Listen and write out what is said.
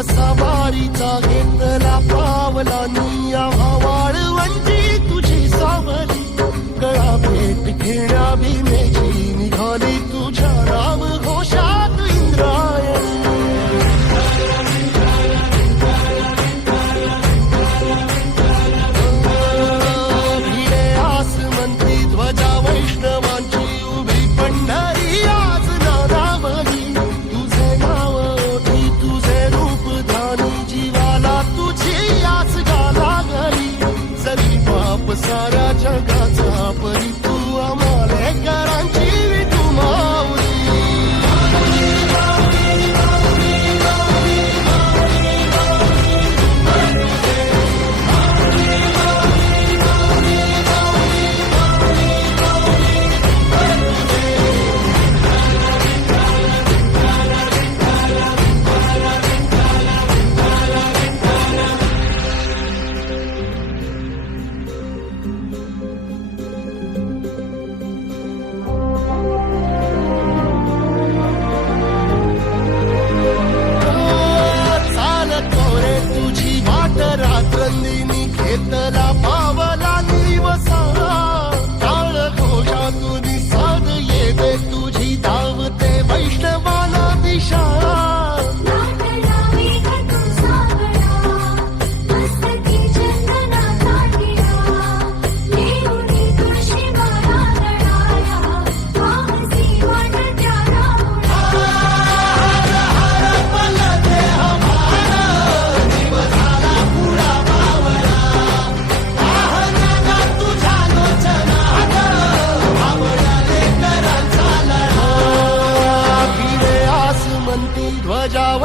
नाव सवारीचा घेतला पावलांनी. पावला दिवसा